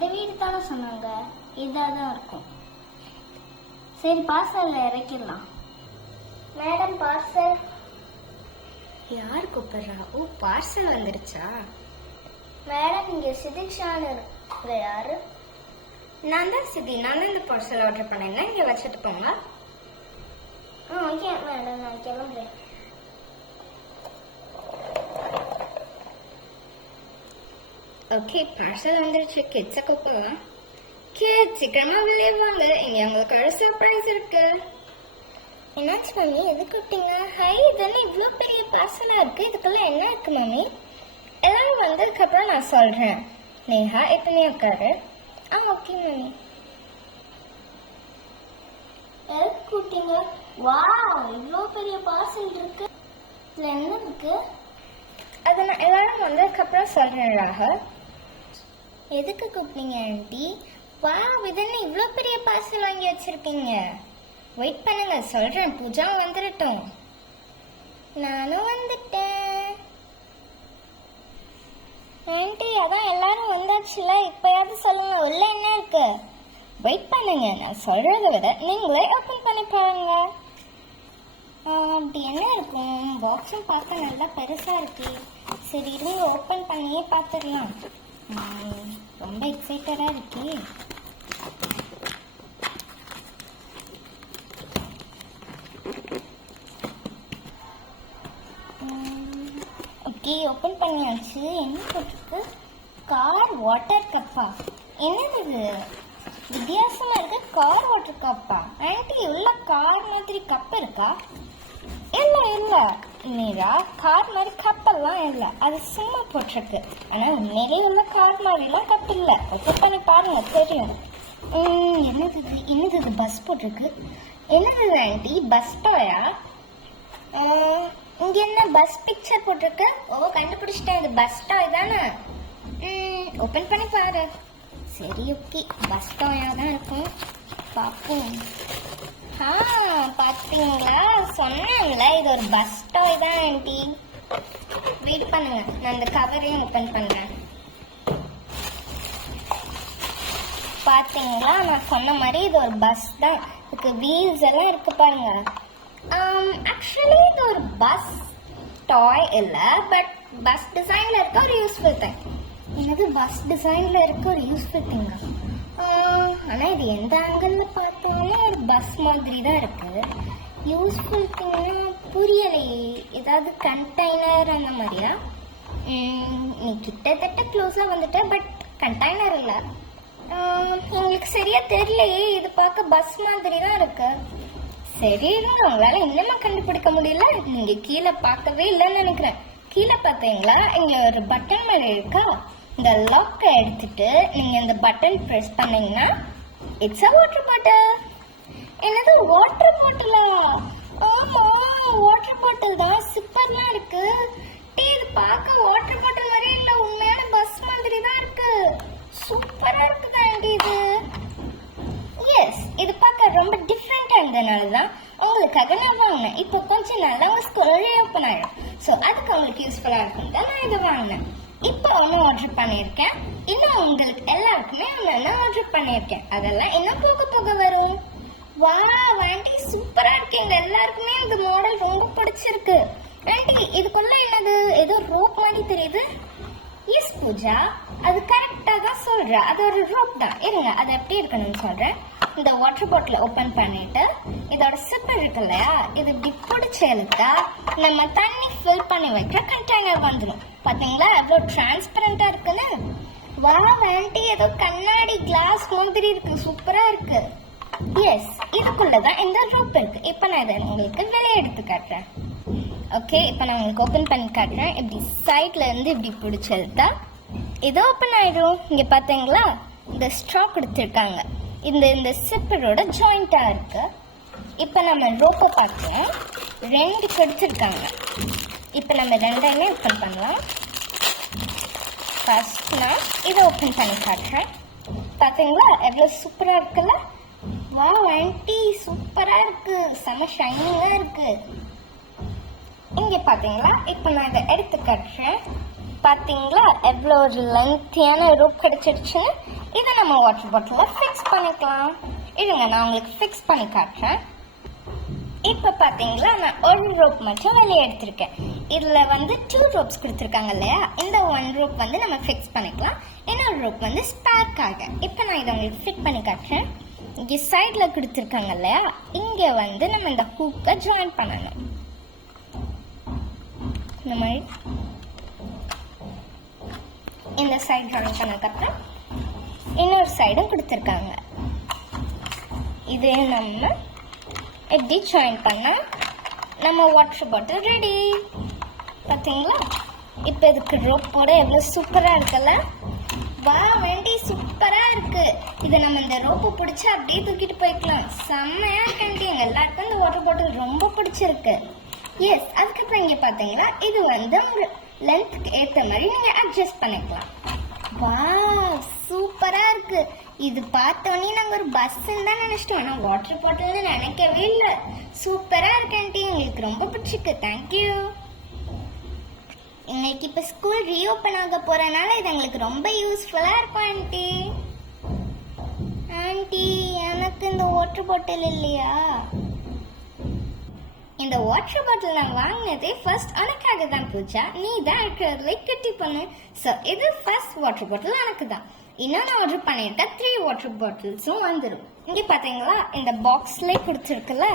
இந்த வீடு தானே சொன்னாங்க, இதாக தான் இருக்கும். சரி பார்சலில் இறக்கிடலாம். Madam parcel. யார் கூப்பிடுறா? ஓ, பார்சல் வந்துருச்சா? மேடம் இங்கே சிதிக்ஷான்னு இருக்கு. யாரு? நான் தான் சிதி. நான் தான் இந்த பார்சல் ஆர்டர் பண்ணேன். இங்கே வச்சுட்டு போங்க. ஓகே மேடம், நான் கிளம்புறேன். ஓகே, பார்சல் வந்துருச்சு. கிட்ஸை கூப்பிடலாம். கிட்ஸ் சீக்கிரமா வெளியே வாங்க, இங்கே உங்களுக்கு ஒரு சர்ப்ரைஸ் இருக்கு. என்னாச்சு மம்மி, எது கூப்பிட்டீங்க? ஹை, இதெல்லாம் இவ்வளோ பெரிய பார்சலாக இருக்கு. இதுக்குள்ள என்ன இருக்கு மம்மி? எல்லாரும் வந்ததுக்கப்புறம் நான் சொல்கிறேன். நேஹா, இப்போ நீ உட்காரு. Okay mummy. எதுக்கு கூப்பிட்டீங்க? வாவ், இவ்வளோ பெரிய பார்சல் இருக்கு. இதில் என்ன இருக்கு? அதை நான் எல்லாரும் வந்ததுக்கப்புறம் சொல்கிறேன் ராகுல். எதுக்கு கூப்பிட்டீங்க ஆண்டி? வாவ், இது என்ன இவ்வளோ பெரிய பார்சல் வாங்கி வச்சிருக்கீங்க? வெயிட் பண்ணுங்க, சொல்கிறேன். பூஜா வந்துடட்டும். நானும் வந்துட்டேன். ஆண்டி, அதான் எல்லாரும் வந்தாச்சுல, இப்பயாவது சொல்லுங்க, உள்ள என்ன இருக்கு? வெயிட் பண்ணுங்க, நான் சொல்கிறத விட நீங்களே ஓப்பன் பண்ணி பாருங்க. அப்படி என்ன இருக்கும்? பாக்ஸும் பார்க்க நல்லா பெருசா இருக்கு. சரி, இருங்க ஓப்பன் பண்ணியே பார்த்துடலாம். ரொம்ப எக்ஸைட்டடா இருக்கு. ஓகே, ஓப்பன் பண்ணியாச்சு. என்ன போட்டிருக்கு? கார் வாட்டர் கப்பா? என்னது இது? வித்தியாசமா இருக்கு. கார் வாட்டர் கப்பா? ஆன்டி, உள்ள கார் மாதிரி கப் இருக்கா? இல்ல இல்ல மீரா, கார் மாதிரி கப்பெல்லாம் இல்ல, அது சும்மா போட்டிருக்கு. ஆனா உண்மையிலேயே உள்ள கார் மாதிரிலாம் கப் இல்ல. ஓப்பன் பண்ணி பாருங்க, தெரியும். என்னது இது? பஸ் போட்டிருக்கு. என்னது ஆண்டி, பஸ் டாயா? இங்க என்ன பஸ் பிக்சர் போட்டிருக்கு? ஓ, கண்டுபிடிச்சிட்டேன், இது பஸ் டாய் தானே. ஓப்பன் பண்ணி பாரு. சரி, ஓகே, பஸ் டாயா தான் இருக்கும், பார்ப்போம். பாத்தீங்களா, சொன்னாங்களா இது ஒரு பஸ் டாய் தான் ஆண்டி. வெயிட் பண்ணுங்க, நான் இந்த கவரையும் ஓப்பன் பண்றேன். பாத்தீங்களா, நான் சொன்ன மாதிரி இது ஒரு பஸ் தான். இதுக்கு வீல்ஸ் எல்லாம் இருக்கு பாருங்க. ஆக்சுவலி இது ஒரு பஸ் டாய் இல்ல, பட் பஸ் டிசைன்ல இருக்க ஒரு யூஸ்ஃபுல் திங். என்னது, பஸ் டிசைன்ல இருக்க ஒரு யூஸ்ஃபுல் திங்கா? ஆனா இது எந்த ஆங்கிள் பார்த்தாலும் ஒரு பஸ் மாதிரி தான் இருக்கு. யூஸ்ஃபுல் திங்னா புரியலையே. ஏதாவது கண்டெய்னர் அந்த மாதிரியா? நீ கிட்டத்தட்ட க்ளோஸா வந்துட்ட, பட் கண்டெய்னர் இல்ல. எங்களுக்கு சரியா தெரியலையே. இது பார்க்க பஸ் மாதிரி தான் இருக்கு. சரி, உங்களால இன்னுமா கண்டுபிடிக்க முடியல? நீங்க கீழே பார்க்கவே இல்லைன்னு நினைக்கிறேன். கீழே பார்த்தீங்களா, இங்க ஒரு பட்டன் மேல இருக்கா? இந்த லாக்கை எடுத்துட்டு நீங்க இந்த பட்டன் பிரஸ் பண்ணீங்கன்னா இட்ஸ் அ வாட்டர் பாட்டில். என்னது, வாட்டர் பாட்டிலா? ஆமா, வாட்டர் பாட்டில் தான். சிப்பர்லாம் இருக்கு. இது பார்க்க வாட்டர் பாட்டில் மாதிரி இல்ல, உண்மையான பஸ் மாதிரி தான் இருக்கு. சூப்பரா இருக்குது ஆண்டி இது. எஸ், இது பார்க்க ரொம்ப டிஃப்ரெண்டா இருந்ததுனால தான் உங்களுக்காக நான் வாங்கினேன். இப்போ கொஞ்சம் நாள் உங்க ஸ்கூல்ல ஓப்பன் ஆயிடும். ஸோ அதுக்கு உங்களுக்கு யூஸ்ஃபுல்லா இருக்கும் தான் நான் இதை வாங்கினேன். இப்போ ஒன்று ஆர்டர் பண்ணியிருக்கேன். இன்னும் உங்களுக்கு எல்லாருக்குமே ஒன்று ஆர்டர் பண்ணியிருக்கேன். அதெல்லாம் இன்னும் போக போக வரும். வா ஆண்டி, சூப்பரா இருக்கு. எங்க எல்லாருக்குமே இந்த மாடல் ரொம்ப பிடிச்சிருக்கு. ஆண்டி, இதுக்குள்ள என்னது, ஏதோ ரோப் மாதிரி தெரியுது. எஸ் பூஜா, அது கரெக்டா தான் சொல்ற. அது ஒரு ரோப் தான். இருங்க, அது எப்படி இருக்கணும்னு சொல்றேன். இந்த வாட்டர் பாட்டில் ஓபன் பண்ணிட்டு இதோட சிப்பர் இருக்கு இல்லையா, இது இப்படி பிடிச்சி எழுத்தா நம்ம தண்ணி ஃபில் பண்ணி வைக்கிற கண்டெய்னர் வந்துடும். பாத்தீங்களா எவ்வளவு டிரான்ஸ்பரண்டா இருக்குன்னு? வா ஆண்டி, ஏதோ கண்ணாடி கிளாஸ் மாதிரி இருக்கு. சூப்பரா இருக்கு. எஸ், இதுக்குள்ளதான் இந்த ரோப் இருக்கு. இப்ப நான் இதை உங்களுக்கு வெளியே எடுத்து காட்டுறேன். ஓகே, இப்போ நான் உங்களுக்கு ஓப்பன் பண்ணி காட்டுறேன். இப்படி சைட்ல இருந்து இப்படி பிடிச்செடுத்தா இது ஓப்பன் ஆயிடும். இங்க பாத்தீங்களா, இந்த ஸ்ட்ரா கொடுத்துருக்காங்க. இந்த சிப்பரோட ஜாயிண்டா இருக்கு. இப்போ நம்ம ரோப்பை பார்க்கலாம். 2 கொடுத்துருக்காங்க. இப்போ நம்ம 2மே ஓப்பன் பண்ணலாம். ஃபர்ஸ்ட் நான் இதை ஓப்பன் பண்ணி காட்டுறேன். பாத்தீங்களா எவ்வளோ சூப்பரா இருக்குல்ல? வா ஆண்டி, சூப்பரா இருக்கு. செம ஷைனிங்கா இருக்கு. இங்க பாத்தீங்களா, இப்போ நான் இதை எடுத்து காட்டுறேன். பாத்தீங்களா எவ்வளோ ஒரு லென்த்தியான ரோப் கிடைச்சிருச்சுன்னு? இதை நம்ம வாட்டர் பாட்டிலில் ஃபிக்ஸ் பண்ணிக்கலாம். இருங்க நான் உங்களுக்கு ஃபிக்ஸ் பண்ணி காட்டுறேன். இப்போ பார்த்தீங்களா நான் ஒரு ரோப் மட்டும் வெளியே எடுத்திருக்கேன். இதில் வந்து 2 ரோப்ஸ் கொடுத்துருக்காங்க இல்லையா, இந்த 1 ரோப் வந்து நம்ம ஃபிக்ஸ் பண்ணிக்கலாம், இன்னொரு ரோப் வந்து ஸ்பேர்க்காக. இப்போ நான் இதை உங்களுக்கு ஃபிட் பண்ணி காட்டுறேன். இங்கே சைடில் கொடுத்துருக்காங்க இல்லையா, இங்கே வந்து நம்ம இந்த ஹூக்கை ஜாயின் பண்ணணும். இந்த மாதிரி இந்த சைடு ஜாயின் பண்ணதுக்கப்புறம் இன்னொரு சைடும் கொடுத்துருக்காங்க. இதே நம்ம எப்படி ஜாயின் பண்ணால் நம்ம வாட்டர் பாட்டில் ரெடி. பார்த்தீங்களா? இப்போ இதுக்கு ரோப்போட எவ்வளோ சூப்பராக இருக்குல்ல. வா வண்டி சூப்பராக இருக்கு. இதை நம்ம இந்த ரோப்பு பிடிச்சி அப்படியே தூக்கிட்டு போய்க்கலாம். செம்மையாக இருக்கண்டி. எங்கள் எல்லாருக்கும் இந்த வாட்டர் பாட்டில் ரொம்ப பிடிச்சிருக்கு. எஸ், அதுக்கப்புறம் இங்கே பார்த்தீங்களா, இது வந்து உங்கள் லென்த்துக்கு ஏற்ற மாதிரி நீங்கள் அட்ஜஸ்ட் பண்ணிக்கலாம். வா சூப்பராக இருக்கு. இது பார்த்தோன்னே நாங்கள் ஒரு பஸ்ஸுன்னு தான் நினச்சிட்டோம், ஆனால் வாட்டர் பாட்டில்னு நினைக்கவே இல்லை. சூப்பராக இருக்கேன்ட்டி, எங்களுக்கு ரொம்ப பிடிச்சிருக்கு. தேங்க்யூ. இன்னைக்கு இப்போ ஸ்கூல் ரீஓப்பன் ஆக போகிறனால இது எங்களுக்கு ரொம்ப யூஸ்ஃபுல்லாக இருக்கும் ஆண்டி. ஆண்டி எனக்கு இந்த வாட்டர் பாட்டில் இல்லையா? இந்த வாட்டர் பாட்டில் நான் வாங்கினதே ஃபர்ஸ்ட் உனக்காக தான் பூஜா. நீ தான் இருக்கிறதுல கிட்டி பண்ணு. ஸோ இது ஃபர்ஸ்ட் வாட்டர் பாட்டில் எனக்கு தான். இன்னும் நான் ஆர்டர் பண்ணிட்டா 3 வாட்டர் பாட்டில்ஸும் வந்துடும். இங்கே பார்த்தீங்களா, இந்த பாக்ஸ்லேயே கொடுத்துருக்குல்ல,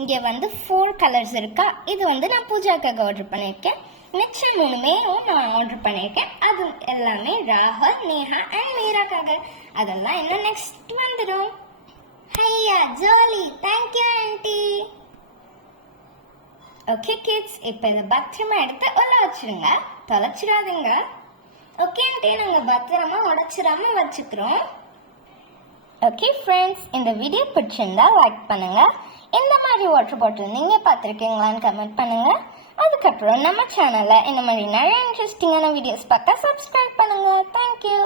இங்கே வந்து 4 கலர்ஸ் இருக்கா. இது வந்து நான் பூஜாக்காக ஆர்டர் பண்ணியிருக்கேன். மிச்சம் 3மே நான் ஆர்டர் பண்ணியிருக்கேன். அது எல்லாமே ராகுல், நேஹா அண்ட் மீராக்காக. அதெல்லாம் இன்னும் நெக்ஸ்ட் வந்துடும். ஹையா jolly. Thank you aunty. Okay kids, இப்போ இதை பத்திரமா எடுத்து உள்ள வச்சிருங்க, தொலைச்சிடாதீங்க. ஓகே ஆண்டி, நாங்கள் பத்திரமா உடைச்சிடாம வச்சுக்கிறோம். ஓகே ஃப்ரெண்ட்ஸ், இந்த வீடியோ பிடிச்சிருந்தா லைக் பண்ணுங்க. இந்த மாதிரி வாட்டர் பாட்டில் நீங்கள் பார்த்துருக்கீங்களான்னு கமெண்ட் பண்ணுங்க. அதுக்கப்புறம் நம்ம சேனலில் இந்த மாதிரி நிறைய இன்ட்ரெஸ்டிங்கான வீடியோஸ் பார்க்க சப்ஸ்கிரைப் பண்ணுங்க. தேங்க்யூ.